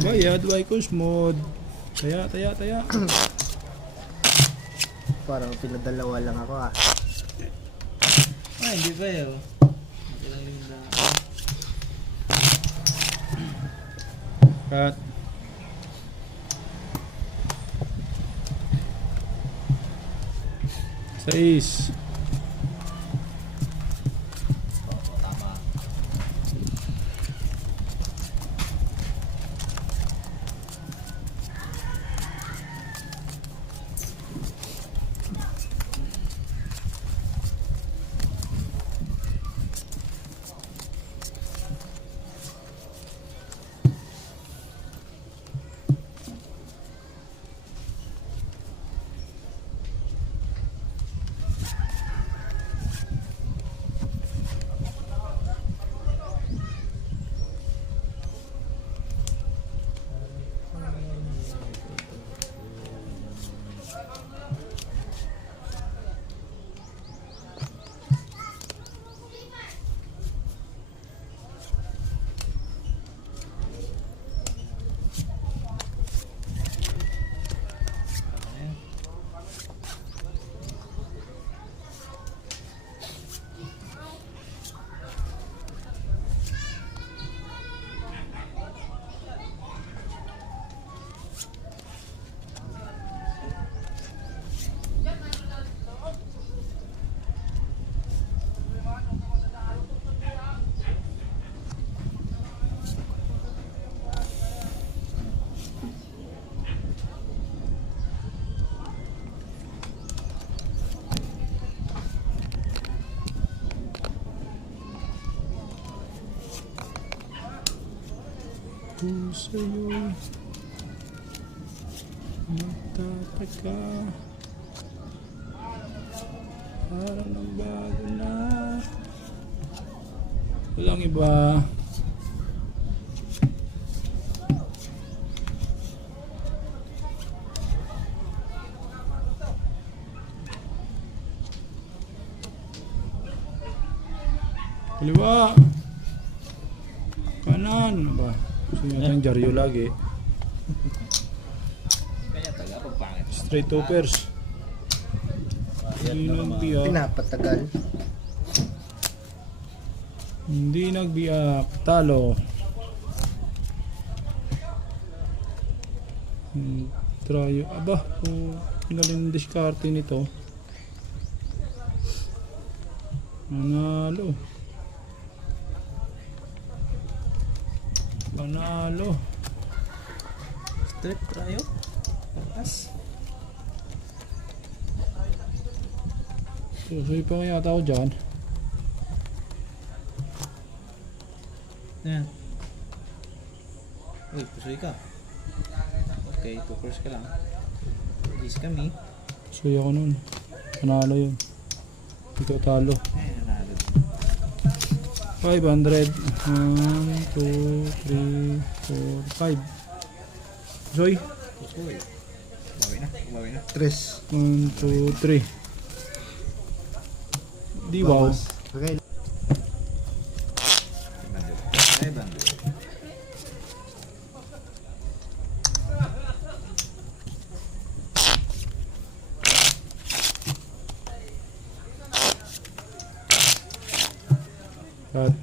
Bayad, Waikos mod. Taya. Parang pinadalawa lang ako ah. Ay, hindi ba yun? Ilang linda. Cut. Sais. Oo, tama. Kung sa'yo'y magtataka, parang ang bago na. Walang iba. Kaliwa. Kanan. Ba? Gusto niya tayong dyaryo lagi. Kaya taga, pagpangit. Straight toppers. Hindi nagbiyak. Pinapatagal. Hindi nagbiyak. Talo. Try. Aba, kung galing diskarte nito. Manalo. Panalo. Strip tayo. Takas. Susuy pa kaya ako dyan. Yan. Uy, pusoy ka. Okay, 2 first ka lang. Please kami. Suy ako nun. Panalo yun. Ito talo. Ay, nanalo. 500. 1, 2, 3, 4, 5. Zoy. Pusoy. Bawi na. 3. 1, 2, 3. Di wow. Okay. Ay, bando. Cut.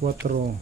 Quattro.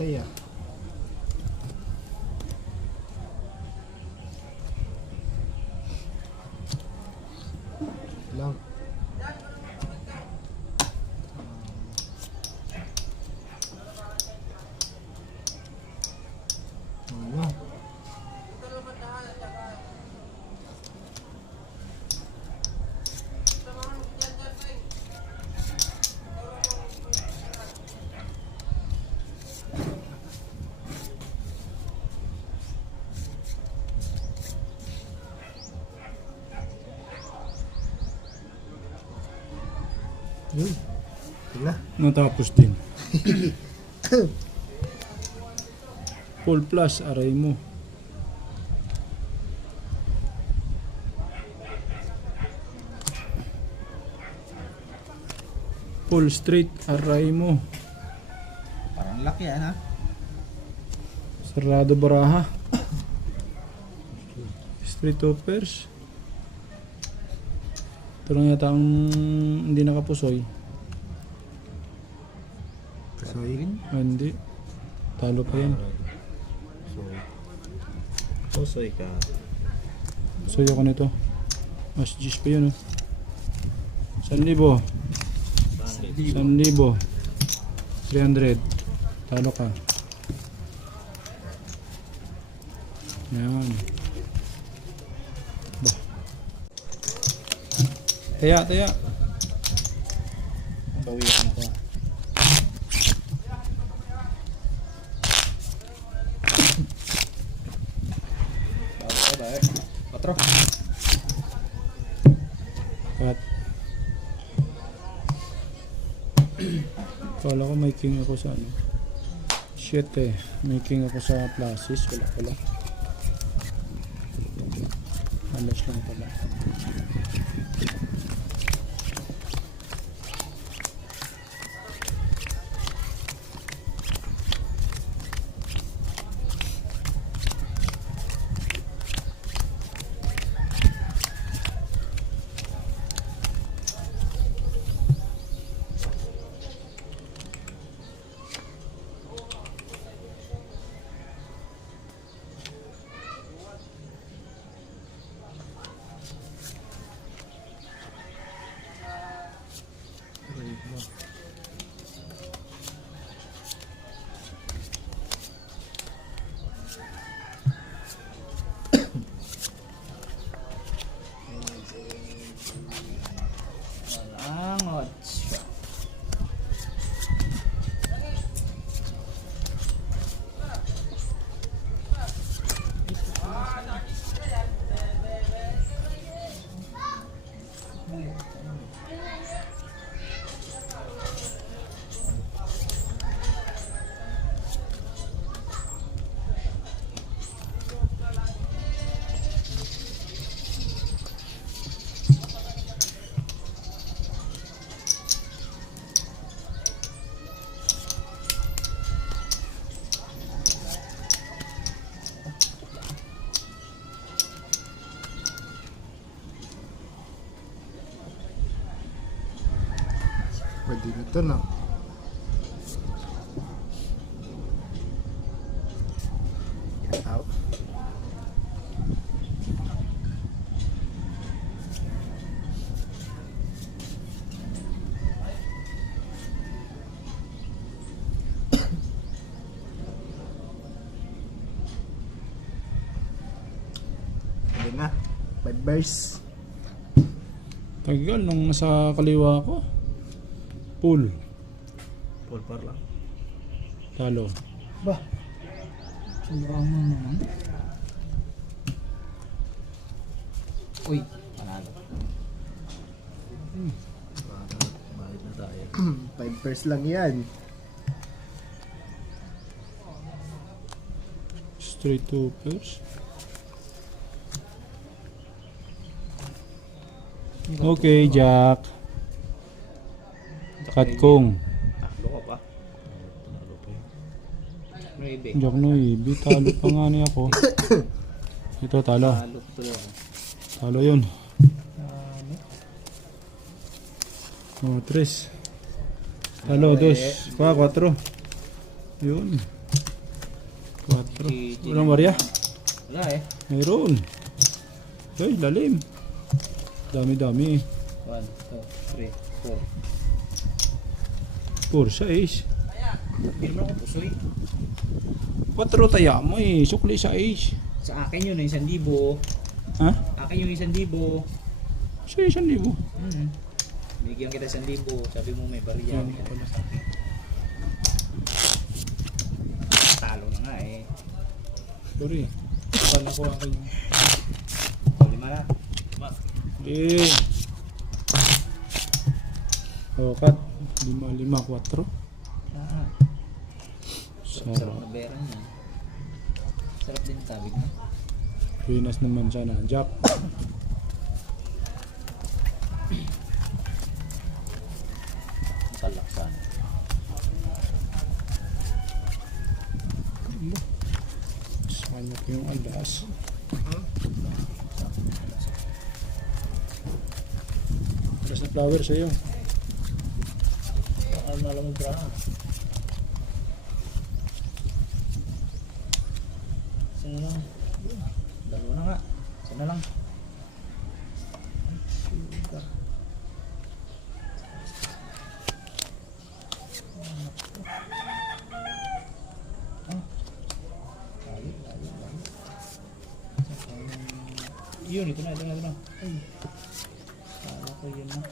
patay ah. Lang. Ano? Yun. Tingnan. Natapos din. Full plus, aray mo. Full straight, aray mo. Parang laki yan ha. Sarado baraha. Straight toppers. Ito lang yata ang hindi nakapusoy. Kasoy. Ah, hindi. Talo pa yan. Pusoy ka. Pusoy ako nito. Mas G's pa yun oh. 1,000. 1,000. 300. Talo ka. Yan. Bah. Taya, taya. Bawian ako. Bawa ba eh? Patro. Cut. Kala ko may king ako sa ano. Shit eh. May king ako sa pluses. Wala pala. Alas lang pala. Angot. Pwede na ito na. Get out. Pwede na. 5 bars. Tagal nung nasa kaliwa ko. Pool. Full par lang. Talo. Bah. Sobrang mo naman. Uy. Panalo. Balik na tayo. 5 bars lang yan. Straight toppers. Okay, Jack. Cut kong. Taklo ka pa. Panalo pa yun. Maybe. Jack no ibi. Talo pa nga niya ako. Ito talo. Talo pa lang. Talo yun. Oh, 3. Talo, 2. 4. Yun. 4. Walang barya. Wala eh. Mayroon. Ay, lalim. Dami-dami. 1, 2, 3, 4. 4 sa ace. Hindi mo ako pusoy. 4 taya mo eh. Sukli sa ace. Sa akin yun, 1,000. Ha? Akin yung 1,000. Sa 1,000. Bigyan kita 1,000. Sabi mo may barya. Yan pala. Talo na nga eh. Sorry. Kala ko akin. 5 na. Eh. Oh, cut. 5, 4. Ah, sarap Sarap. na bera niya. Sarap din tabig na. Pinas naman siya na. Jack. Salaksan. Saan ko yung alas? Alas na flower sa'yo. Ano na lang mo bra? Sana lang. Dalawa na nga. Sana lang. Yun, ito na. Ay. Kala ko yun na.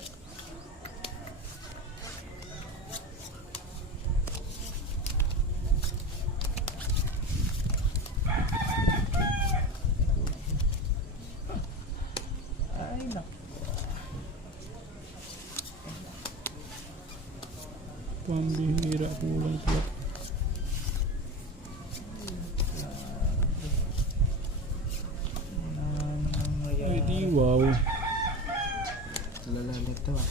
Ay, naku. Pambihira. Kulang pala. Ay, di wow. Alala nito ah.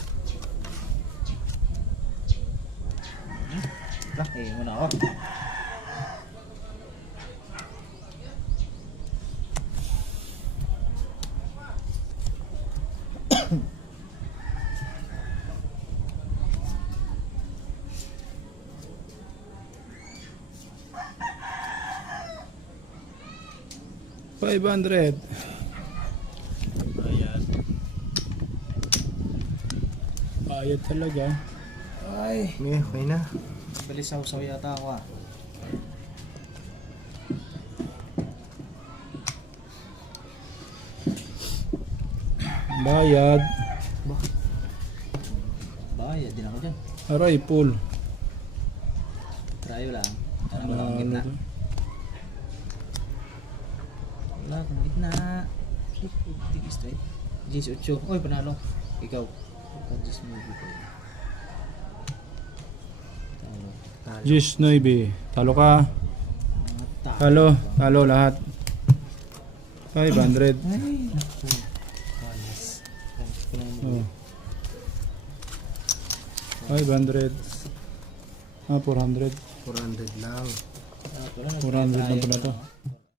Eh, muna ako. $500. Ayan. Bayad talaga. Ay. Okay na. Bilis saw yata ako ah. Bayad. Bayad din ako dyan. Aray, pool. Try lang. Ano lang ang gitna? to? Wala kang gitna. Tig straight. G8. Uy, panalo. Ikaw. Ikaw, movie ko. Talo. Jis, Noibe. Talo ka. Talo lahat. 500. Ay, naku. Kalas. Oh. 500. 400. 400 lang. 400 lang pala to.